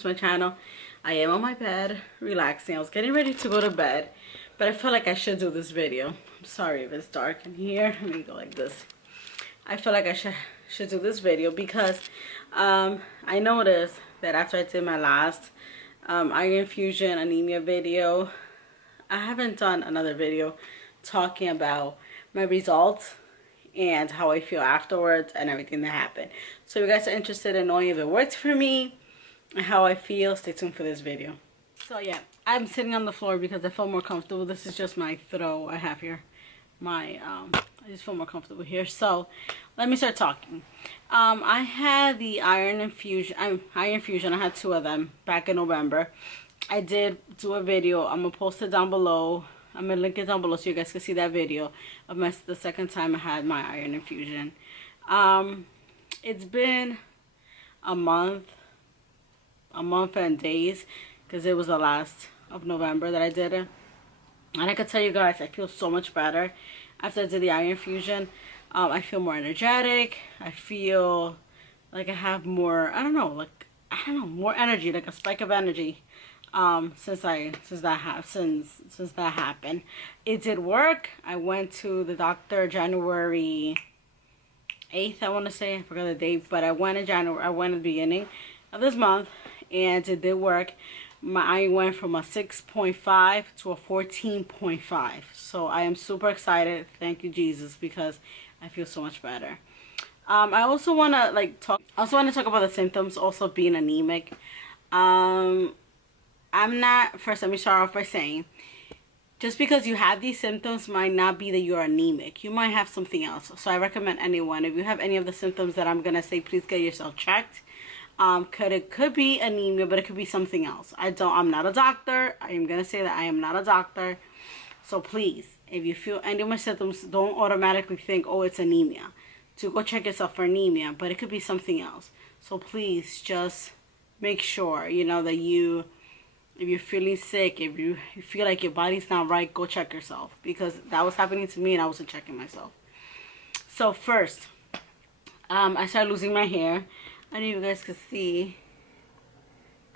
to my channel. I am on my bed relaxing. I was getting ready to go to bed, but I feel like I should do this video. I'm sorry if it's dark in here. Let me go like this. I feel like I should do this video because I noticed that after I did my last iron infusion anemia video, I haven't done another video talking about my results and how I feel afterwards and everything that happened. So if you guys are interested in knowing if it worked for me and how I feel, stay tuned for this video. So yeah, I'm sitting on the floor because I feel more comfortable. This is just my throw I have here. I just feel more comfortable here. So let me start talking. I had the iron infusion. I had 2 of them back in November. I did do a video. I'm gonna post it down below. I'm gonna link it down below so you guys can see that video of the second time I had my iron infusion. It's been a month and days because it was the last of November that I did it. And I can tell you guys, I feel so much better after I did the iron infusion. I feel more energetic. I feel like I have more, more energy, like a spike of energy. Since that happened. It did work. I went to the doctor January 8th, I want to say. I forgot the date, but I went in January. I went at the beginning of this month, and it did work. My iron went from a 6.5 to a 14.5. So I am super excited. Thank you, Jesus, because I feel so much better. I also want to talk about the symptoms also of being anemic. First, let me start off by saying, just because you have these symptoms might not be that you're anemic. You might have something else. So I recommend anyone, if you have any of the symptoms that I'm going to say, please get yourself checked. It could be anemia, but it could be something else. I'm not a doctor. I am going to say that I am not a doctor. So please, if you feel any of my symptoms, don't automatically think, oh, it's anemia. To go check yourself for anemia, but it could be something else. So please just make sure, that if you're feeling sick, if you feel like your body's not right, go check yourself. Because that was happening to me and I wasn't checking myself. So first, I started losing my hair. I don't know if you guys can see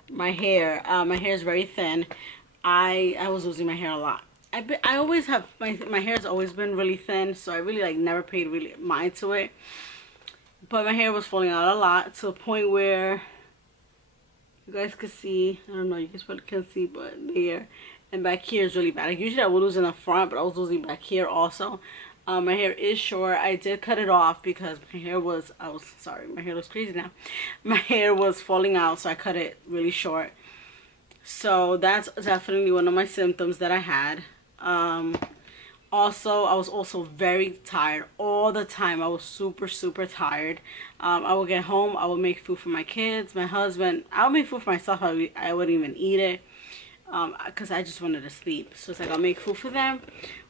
my hair. My hair is very thin. I was losing my hair a lot. I always have, my hair has always been really thin. So I really never paid really mind to it. But my hair was falling out a lot to the point where you guys can see, I don't know, you guys probably can't see, but there and back here is really bad. Usually I would lose in the front, but I was losing back here also. My hair is short. I did cut it off because my hair was, my hair looks crazy now. My hair was falling out, so I cut it really short. So that's definitely one of my symptoms that I had. Also, I was also very tired all the time. I was super tired. I would get home, I would make food for my kids, my husband. I would make food for myself. I wouldn't even eat it because I just wanted to sleep. So it's like I'll make food for them.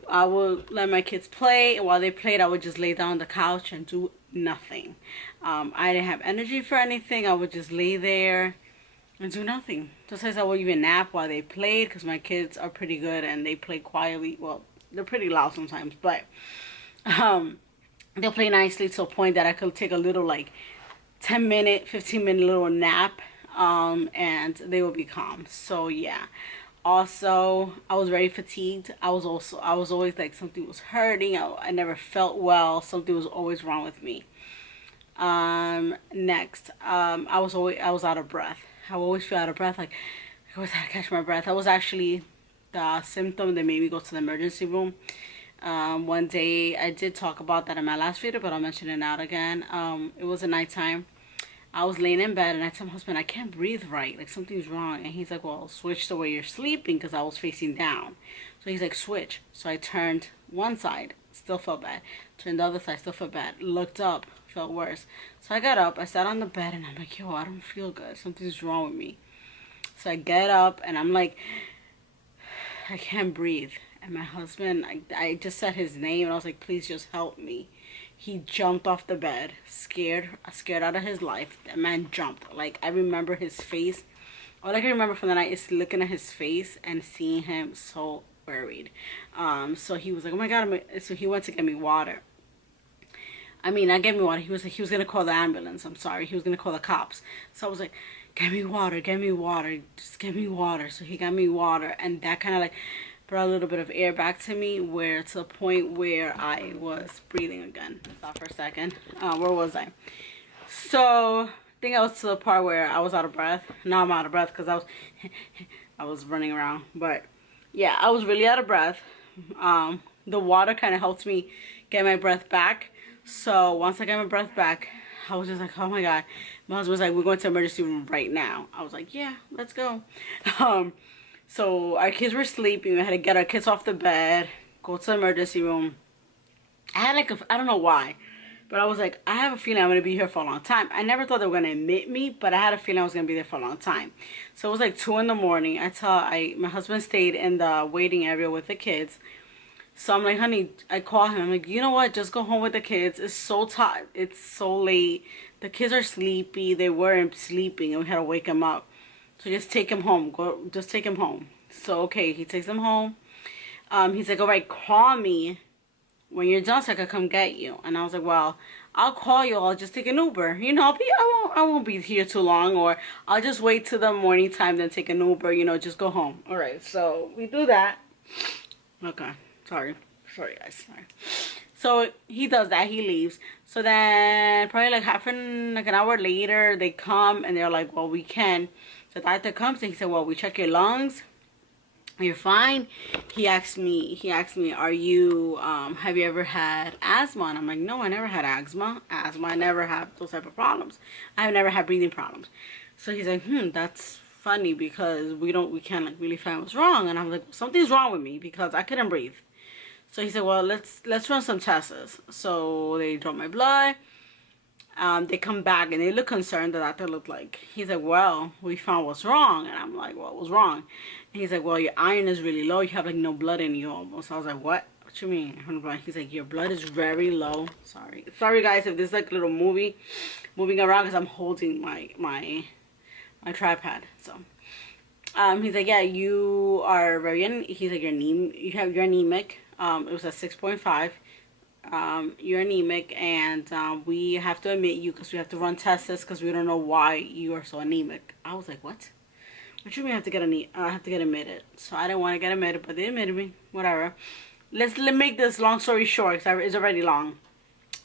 I would let my kids play, and while they played, I would just lay down on the couch and do nothing. I didn't have energy for anything. I would just lay there and do nothing. Sometimes I would even nap while they played because my kids are pretty good and they play quietly. Well, they're pretty loud sometimes, but they'll play nicely to a point that I could take a little 10-minute, 15-minute little nap, and they will be calm. So yeah. Also, I was very fatigued. I was always like something was hurting. I never felt well. Something was always wrong with me. Next, I was out of breath. I always feel out of breath. Like I always had to catch my breath. That was actually the symptom that made me go to the emergency room. One day I did talk about that in my last video, but I'll mention it out again. It was a nighttime. I was laying in bed and I told my husband, I can't breathe right, like something's wrong. And he's like, well, switch the way you're sleeping, because I was facing down. So he's like, switch. So I turned one side, still felt bad. Turned the other side, still felt bad. Looked up, felt worse. So I got up, I sat on the bed and I'm like, yo, I don't feel good. Something's wrong with me. So I get up and I'm like, I can't breathe. And my husband, I just said his name and I was like, please just help me. He jumped off the bed, scared out of his life. That man jumped. Like, I remember his face. All I can remember from the night is looking at his face and seeing him so worried. So he was like, oh my God. So he went to get me water. I mean, not get me water. He was like, he was going to call the ambulance. I'm sorry. He was going to call the cops. So I was like, get me water, just get me water. So he got me water, and that kind of like brought a little bit of air back to me, where to the point where I was breathing again. Stop for a second. Where was I? So I think I was to the part where I was out of breath. Now I'm out of breath because I was running around. But yeah, I was really out of breath. The water kind of helped me get my breath back. So once I got my breath back, I was just like, oh my God. My husband was like, we're going to the emergency room right now. I was like, yeah, let's go. So our kids were sleeping. We had to get our kids off the bed, go to the emergency room. I had like I don't know why, but I was like, I have a feeling I'm going to be here for a long time. I never thought they were going to admit me, but I had a feeling I was going to be there for a long time. So it was like 2 in the morning. My husband stayed in the waiting area with the kids. So I'm like, honey, I call him. I'm like, you know what? Just go home with the kids. It's so tired. It's so late. The kids are sleepy. They weren't sleeping, and we had to wake them up. So just take him home. Just take him home. So okay, he takes them home. He's like, all right, call me when you're done so I can come get you. And I was like, well, I'll call you. I'll just take an Uber. You know, I won't be here too long, or I'll just wait till the morning time, then take an Uber. You know, just go home. All right. So we do that. Okay. Sorry guys. Sorry. So he does that. He leaves. So then probably like an hour later, they come and they're like, well, we can. So the doctor comes and he said, well, we check your lungs. You're fine. He asked me, are you, have you ever had asthma? And I'm like, no, I never had asthma. I never have those type of problems. I've never had breathing problems. So he's like, that's funny because we can't like really find what's wrong. And I'm like, something's wrong with me because I couldn't breathe. So he said, well, let's run some tests. So they draw my blood. They come back and they look concerned. The doctor looked like, he's like, well, we found what's wrong. And I'm like, what was wrong? And he's like, well, your iron is really low. You have like no blood in you almost. I was like, what you mean? He's like, your blood is very low. Sorry guys if this is like a little moving around because I'm holding my tripod. So he's like, yeah, you are he's like, you're anemic. It was at 6.5. You're anemic, and we have to admit you because we have to run tests because we don't know why you are so anemic. I was like, what? What do you mean I have to get admitted? So I didn't want to get admitted, but they admitted me. Whatever. Let's make this long story short because it's already long.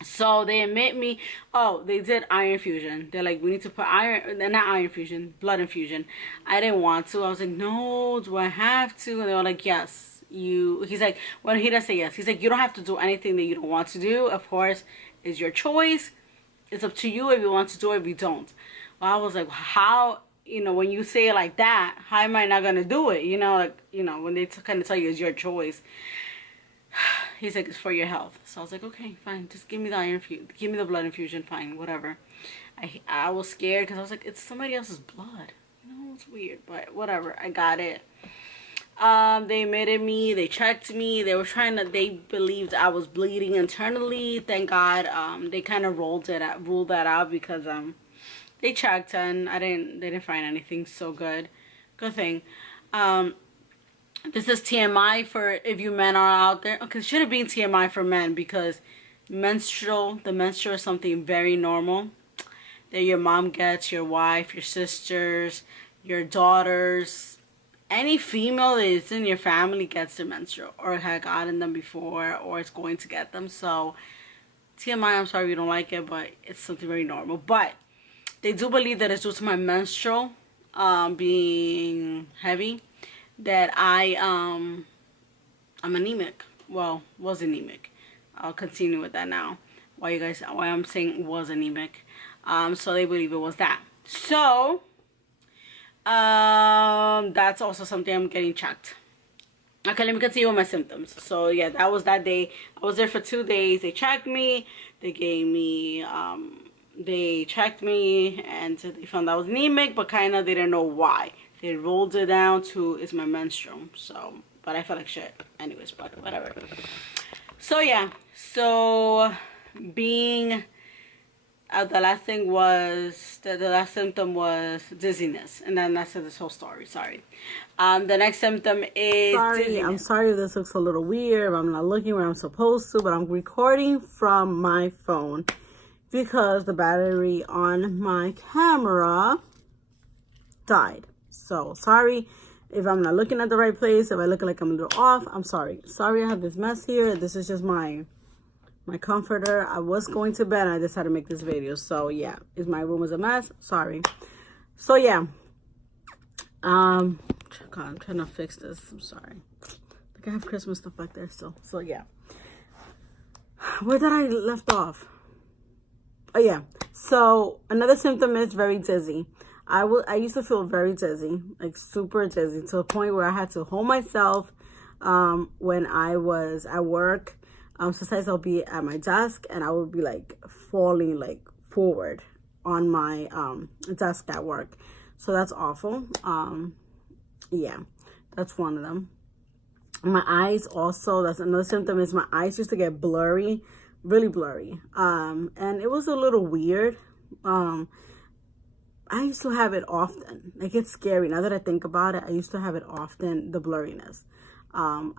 So they admit me. Oh, they did iron infusion. They're like, we need to put not iron infusion, blood infusion. I didn't want to. I was like, no, do I have to? And they were like, yes. He's like, well, he doesn't say yes. He's like, you don't have to do anything that you don't want to do. Of course, it's your choice. It's up to you if you want to do it, if you don't. Well, I was like, how, when you say it like that, how am I not going to do it? When they kind of tell you it's your choice. He's like, it's for your health. So I was like, okay, fine. Just give me the give me the blood infusion. Fine, whatever. I was scared because I was like, it's somebody else's blood. It's weird, but whatever. I got it. They admitted me, they checked me, they believed I was bleeding internally. Thank God, they kind of ruled that out because, they checked and they didn't find anything, so good thing. This is TMI for if you men are out there. Okay, it should have been TMI for men because the menstrual is something very normal that your mom gets, your wife, your sisters, your daughters. Any female that is in your family gets their menstrual or had gotten them before or is going to get them. So TMI, I'm sorry you don't like it, but it's something very normal. But they do believe that it's due to my menstrual being heavy that I'm anemic. Well, was anemic. I'll continue with that now. Why I'm saying was anemic. So they believe it was that. So that's also something I'm getting checked. Okay, let me continue with my symptoms. So yeah, that was that day. I was there for 2 days. They checked me. They gave me they checked me and they found I was anemic, but kind of they didn't know why. They rolled it down to it's my menstrual. So, but I felt like shit anyways, but whatever. So yeah, so being the last thing was the last symptom was dizziness, and then that's this whole story. Sorry. The next symptom is dizziness. I'm sorry if this looks a little weird. I'm not looking where I'm supposed to, but I'm recording from my phone because the battery on my camera died. So sorry if I'm not looking at the right place. If I look like I'm a little off, I'm sorry. Sorry I have this mess here. This is just my comforter. I was going to bed and I decided to make this video. So yeah, if my room was a mess, sorry. So yeah, God, I'm trying to fix this. I'm sorry. Like I have Christmas stuff back there still. So yeah, where did I left off? Oh yeah, so another symptom is very dizzy. I used to feel very dizzy, like super dizzy, to a point where I had to hold myself when I was at work. Sometimes I'll be at my desk and I would be like falling like forward on my desk at work. So that's awful. Yeah, that's one of them. My eyes also, that's another symptom, is my eyes used to get blurry, really blurry. And it was a little weird. I used to have it often. Like, it's scary. Now that I think about it, I used to have it often, the blurriness. My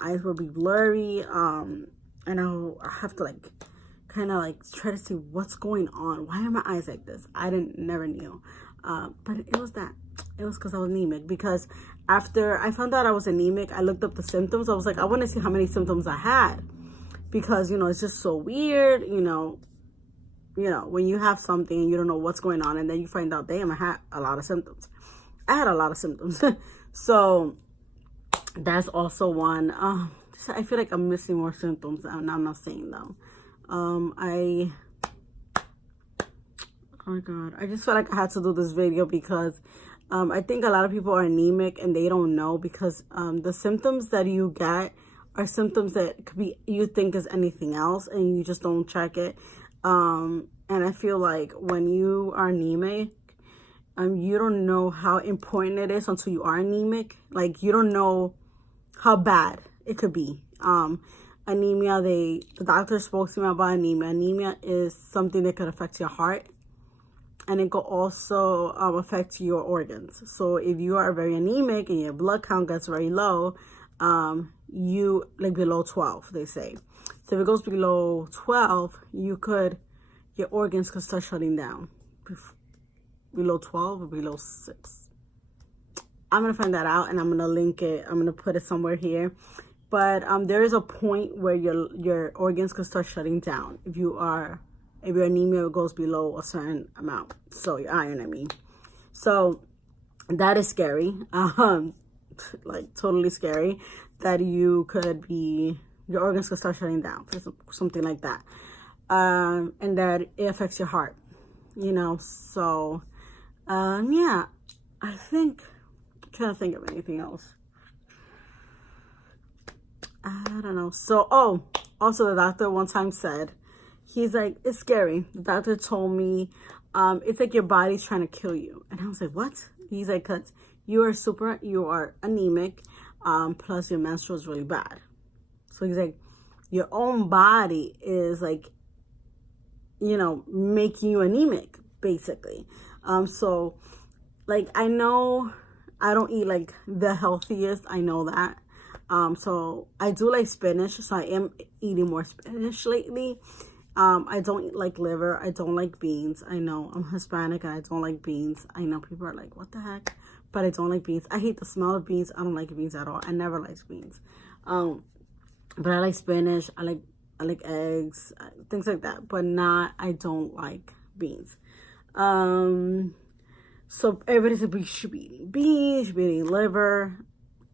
eyes would be blurry, and I'll have to like kind of like try to see what's going on. Why are my eyes like this? Never knew. But it was because I was anemic. Because after I found out I was anemic, I looked up the symptoms. I was like, I want to see how many symptoms I had, because it's just so weird, when you have something and you don't know what's going on, and then you find out, damn, I had a lot of symptoms. I had a lot of symptoms. So that's also one. I feel like I'm missing more symptoms. I'm not saying them. Oh my God. I just felt like I had to do this video because I think a lot of people are anemic and they don't know, because the symptoms that you get are symptoms that could be, you think is anything else, and you just don't check it. And I feel like when you are anemic, you don't know how important it is until you are anemic. Like, you don't know how bad it could be. Anemia, the doctor spoke to me about anemia. Anemia is something that could affect your heart, and it could also affect your organs. So if you are very anemic and your blood count gets very low, you like below 12, they say. So if it goes below 12, your organs could start shutting down. Below 12 or below 6. I'm going to find that out, and I'm going to link it. I'm going to put it somewhere here. But there is a point where your organs could start shutting down if your anemia goes below a certain amount. So your iron, I mean. So that is scary. Like totally scary, that your organs could start shutting down for something like that. And that it affects your heart, so yeah, I'm trying to think of anything else. I don't know. So also the doctor one time said, he's like, it's scary. The doctor told me it's like your body's trying to kill you. And I was like, what? He's like, because you are anemic, plus your menstrual is really bad. So he's like, your own body is like, making you anemic, basically. So like, I know I don't eat like the healthiest, I know that. So I do like spinach, so I am eating more spinach lately. I don't eat like liver. I don't like beans. I know I'm Hispanic and I don't like beans. I know people are like, what the heck? But I don't like beans. I hate the smell of beans. I don't like beans at all. I never liked beans. But I like spinach. I like eggs, things like that. But I don't like beans. So everybody said we should be eating beans, you should be eating liver.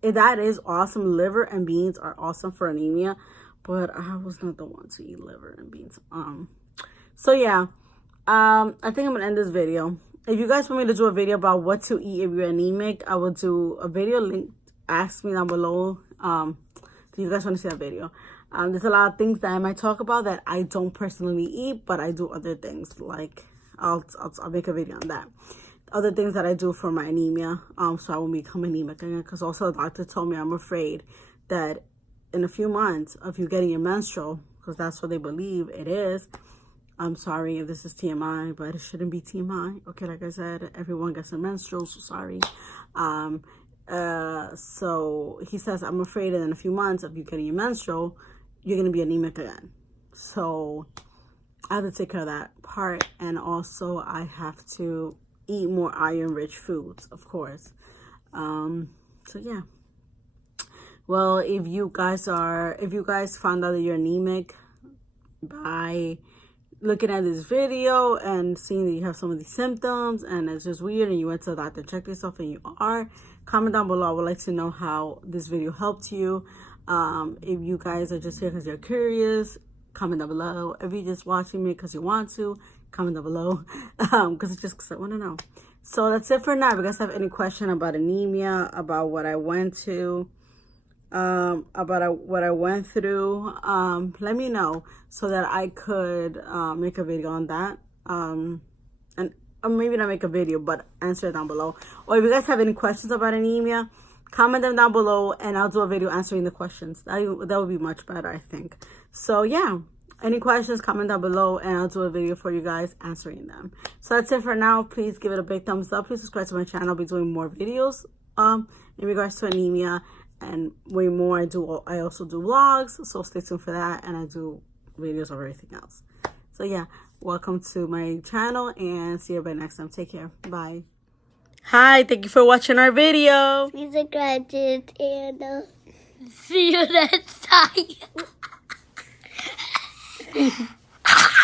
That is awesome. Liver and beans are awesome for anemia, but I was not the one to eat liver and beans. So yeah, I think I'm gonna end this video. If you guys want me to do a video about what to eat if you're anemic, I will do a video. Link, ask me down below. If you guys want to see that video. There's a lot of things that I might talk about that I don't personally eat, but I do other things. Like I'll make a video on that. Other things that I do for my anemia, so I won't become anemic again. Because also the doctor told me, I'm afraid that in a few months of you getting your menstrual, because that's what they believe it is. I'm sorry if this is TMI, but it shouldn't be TMI. Okay, like I said, everyone gets a menstrual, so sorry. So he says, I'm afraid that in a few months of you getting your menstrual, you're going to be anemic again. So I have to take care of that part. And also I have to eat more iron-rich foods, of course. So yeah. Well, if you guys found out that you're anemic by looking at this video and seeing that you have some of these symptoms and it's just weird and you went to the doctor, check yourself and you are, comment down below. I would like to know how this video helped you. If you guys are just here because you're curious, comment down below. If you're just watching me because you want to, comment down below. Because it's just because I want to know. So that's it for now. If you guys have any question about anemia, about what I went to, about what I went through, let me know so that I could make a video on that, and or maybe not make a video but answer it down below. Or if you guys have any questions about anemia, comment them down below and I'll do a video answering the questions. That would be much better, I think. So yeah, any questions, comment down below and I'll do a video for you guys answering them. So that's it for now. Please give it a big thumbs up. Please subscribe to my channel. I'll be doing more videos in regards to anemia and way more. I also do vlogs, so stay tuned for that, and I do videos of everything else. So yeah, welcome to my channel and see you everybody next time. Take care. Bye. Hi, thank you for watching our video. Please subscribe to the channel. See you next time.